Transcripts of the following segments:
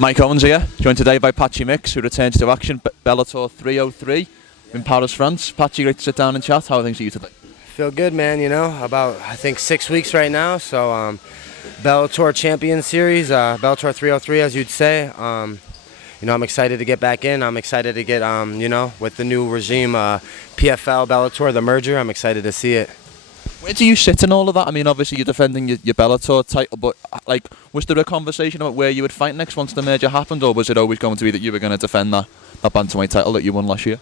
Mike Owens here, joined today by Patchy who returns to action, Bellator 303 in Paris, France. Patchy, great to sit down and chat. How are things for you today? Feel good, man. You know, about I think 6 weeks right now. So Bellator Champion Series, Bellator 303, as you'd say. You know, I'm excited to get back in. I'm excited to get, you know, with the new regime, PFL, Bellator, the merger. I'm excited to see it. Where do you sit in all of that? I mean, obviously you're defending your Bellator title, but like, was there a conversation about where you would fight next once the merger happened, or was it always going to be that you were going to defend that bantamweight title that you won last year?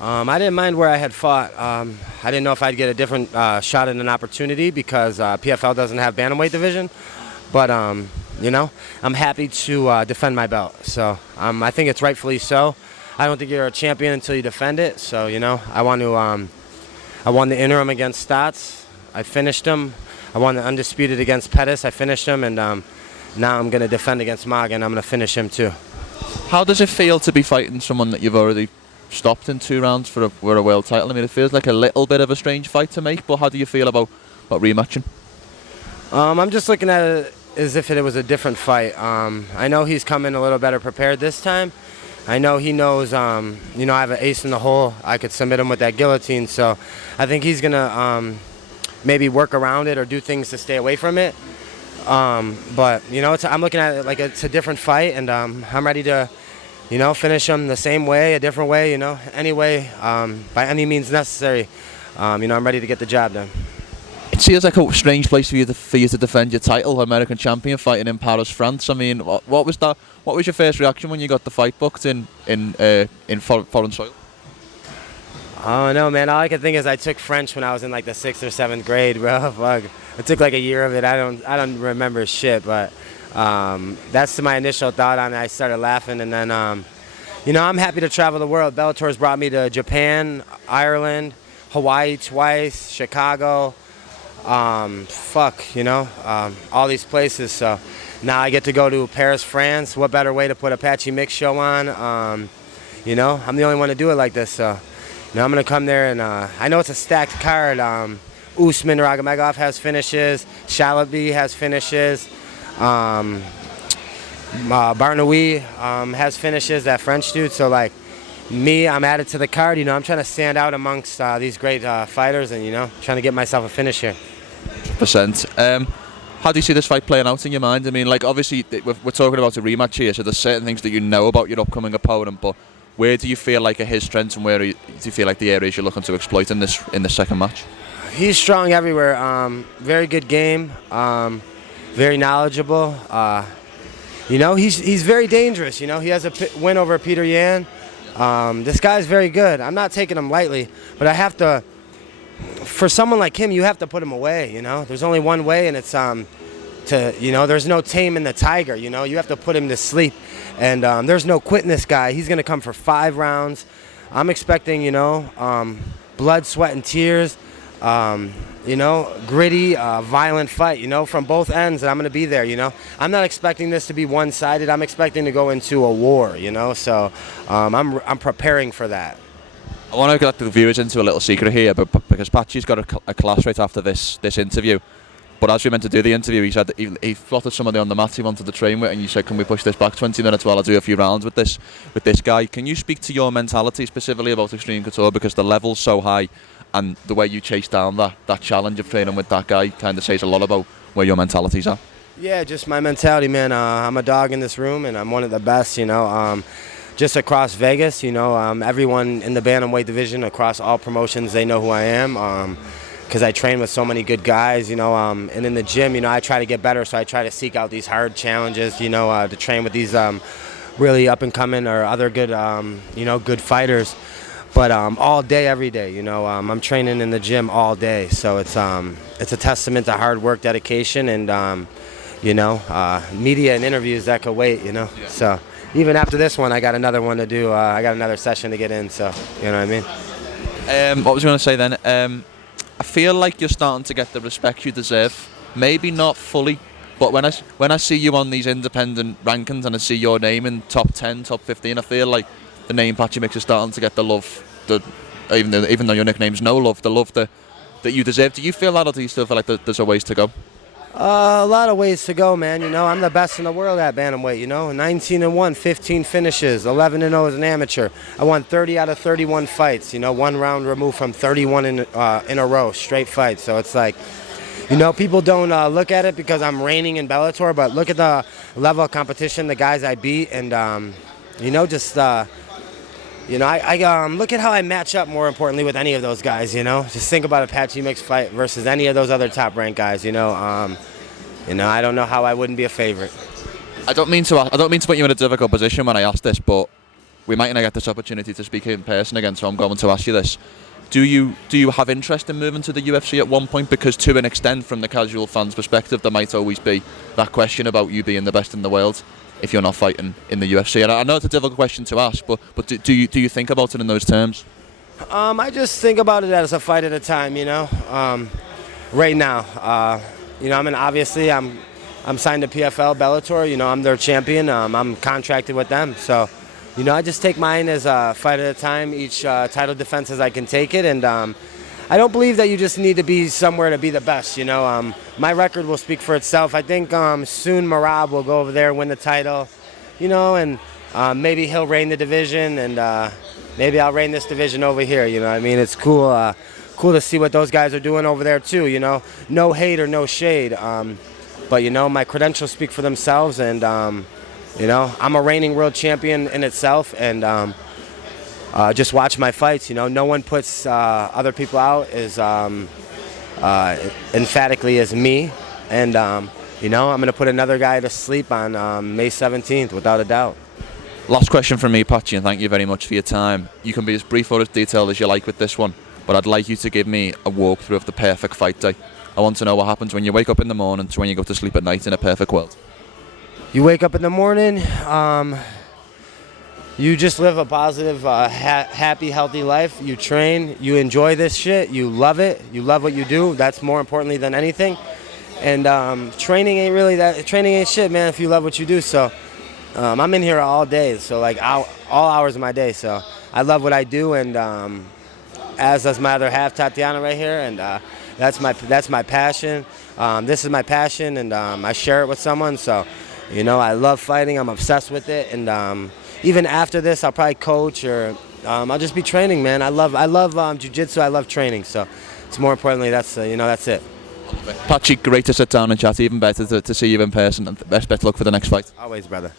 I didn't mind where I had fought. I didn't know if I'd get a different shot at an opportunity because PFL doesn't have bantamweight division. But, you know, I'm happy to defend my belt. So I think it's rightfully so. I don't think you're a champion until you defend it. So, you know, I won the interim against Stotts. I finished him. I won the undisputed against Pettis. I finished him. And now I'm going to defend against Mag, and I'm going to finish him too. How does it feel to be fighting someone that you've already stopped in 2 rounds for a world title? I mean, it feels like a little bit of a strange fight to make, but how do you feel about rematching? I'm just looking at it as if it was a different fight. I know he's coming a little better prepared this time. I know he knows, you know, I have an ace in the hole. I could submit him with that guillotine, so I think he's going to maybe work around it or do things to stay away from it. But, you know, I'm looking at it like it's a different fight, and I'm ready to, you know, finish him the same way, a different way, you know, any way, by any means necessary. You know, I'm ready to get the job done. It feels like a strange place for you to defend your title, American champion, fighting in Paris, France. I mean, what was that? What was your first reaction when you got the fight booked in foreign soil? Oh no, man! All I can think is I took French when I was in like the 6th or 7th grade, bro. Fuck. I took like a year of it. I don't remember shit, but that's my initial thought on it. I started laughing, and then you know, I'm happy to travel the world. Bellator's brought me to Japan, Ireland, Hawaii twice, Chicago. You know, all these places. So now I get to go to Paris, France. What better way to put a Patchy Mix show on? You know, I'm the only one to do it like this. So, you know, I'm gonna come there, and I know it's a stacked card. Usman Magomedov has finishes. Shalaby has finishes. Barnaoui has finishes. That French dude. So like me, I'm added to the card. You know, I'm trying to stand out amongst these great fighters, and you know, trying to get myself a finish here. 100%. How do you see this fight playing out in your mind? I mean, like, obviously we're talking about a rematch here, so there's certain things that you know about your upcoming opponent, but where do you feel like are his strengths, and where do you feel like the areas you're looking to exploit in this second match? He's strong everywhere. Very good game. Very knowledgeable. You know, he's very dangerous. You know, he has a win over Peter Yan. This guy's very good. I'm not taking him lightly, but I have to. For someone like him, you have to put him away. You know, there's only one way, and it's you know, there's no taming the tiger. You know, you have to put him to sleep, and there's no quitting this guy. He's gonna come for 5 rounds. I'm expecting, you know, blood, sweat, and tears. You know, gritty, violent fight, you know, from both ends, and I'm going to be there, you know. I'm not expecting this to be one-sided. I'm expecting to go into a war, you know, so I'm preparing for that. I want to get the viewers into a little secret here, but because Patchy's got a class right after this interview. But as we meant to do the interview, he said that he plotted somebody on the mat he wanted to train with, and you said, can we push this back 20 minutes while I do a few rounds with this guy? Can you speak to your mentality specifically about Xtreme Couture, because the level's so high, and the way you chase down that challenge of training with that guy kind of says a lot about where your mentality's at? Yeah, just my mentality, man. I'm a dog in this room, and I'm one of the best, you know. Just across Vegas, you know, everyone in the bantamweight division, across all promotions, they know who I am, because I train with so many good guys, you know, and in the gym, you know, I try to get better, so I try to seek out these hard challenges, you know, to train with these really up-and-coming or other good, you know, good fighters. But all day, every day, you know, I'm training in the gym all day, so it's a testament to hard work, dedication, and you know, media and interviews that could wait, you know. Yeah. So even after this one, I got another one to do. I got another session to get in, so you know what I mean. What was I going to say then? I feel like you're starting to get the respect you deserve. Maybe not fully, but when I see you on these independent rankings and I see your name in top 10, top 15, I feel like the name Patchy Mix is starting to get the love, even though your nickname's No Love, the love that you deserve. Do you feel that, or do you still feel like there's a ways to go? A lot of ways to go, man. I'm the best in the world at bantamweight. 19-1, 15 finishes, 11-0 as an amateur. I won 30 out of 31 fights. One round removed from 31 in a row, straight fights. So it's like, people don't look at it because I'm reigning in Bellator, but look at the level of competition, the guys I beat, and I look at how I match up, more importantly, with any of those guys. Just think about a Patchy mixed fight versus any of those other top-ranked guys. I don't know how I wouldn't be a favorite. I don't mean to put you in a difficult position when I ask this, but we might not get this opportunity to speak in person again, so I'm going to ask you this. Do you have interest in moving to the UFC at one point? Because to an extent, from the casual fan's perspective, there might always be that question about you being the best in the world if you're not fighting in the UFC. And I know it's a difficult question to ask, but do you think about it in those terms? I just think about it as a fight at a time. Right now, obviously I'm signed to PFL Bellator. I'm their champion. I'm contracted with them, so. I just take mine as a fight at a time, each title defense as I can take it, and I don't believe that you just need to be somewhere to be the best. My record will speak for itself. I think soon Marab will go over there, win the title, and maybe he'll reign the division, and maybe I'll reign this division over here. It's cool to see what those guys are doing over there too. No hate or no shade, but my credentials speak for themselves, and I'm a reigning world champion in itself, and just watch my fights. No one puts other people out as emphatically as me, and I'm going to put another guy to sleep on May 17th, without a doubt. Last question from me, Patchy, and thank you very much for your time. You can be as brief or as detailed as you like with this one, but I'd like you to give me a walkthrough of the perfect fight day. I want to know what happens when you wake up in the morning to when you go to sleep at night in a perfect world. You wake up in the morning, you just live a positive, happy, healthy life. You train, you enjoy this shit, you love it, you love what you do. That's more importantly than anything. And training ain't shit, man, if you love what you do. So I'm in here all day, so like all hours of my day. So I love what I do, and as does my other half, Tatiana, right here, and that's my passion. This is my passion, and I share it with someone. So. I love fighting. I'm obsessed with it, and even after this, I'll probably coach, or I'll just be training, man. I love jiu-jitsu. I love training. So, it's more importantly, that's it. Patchy, great to sit down and chat. Even better to see you in person, and best luck for the next fight. Always, brother.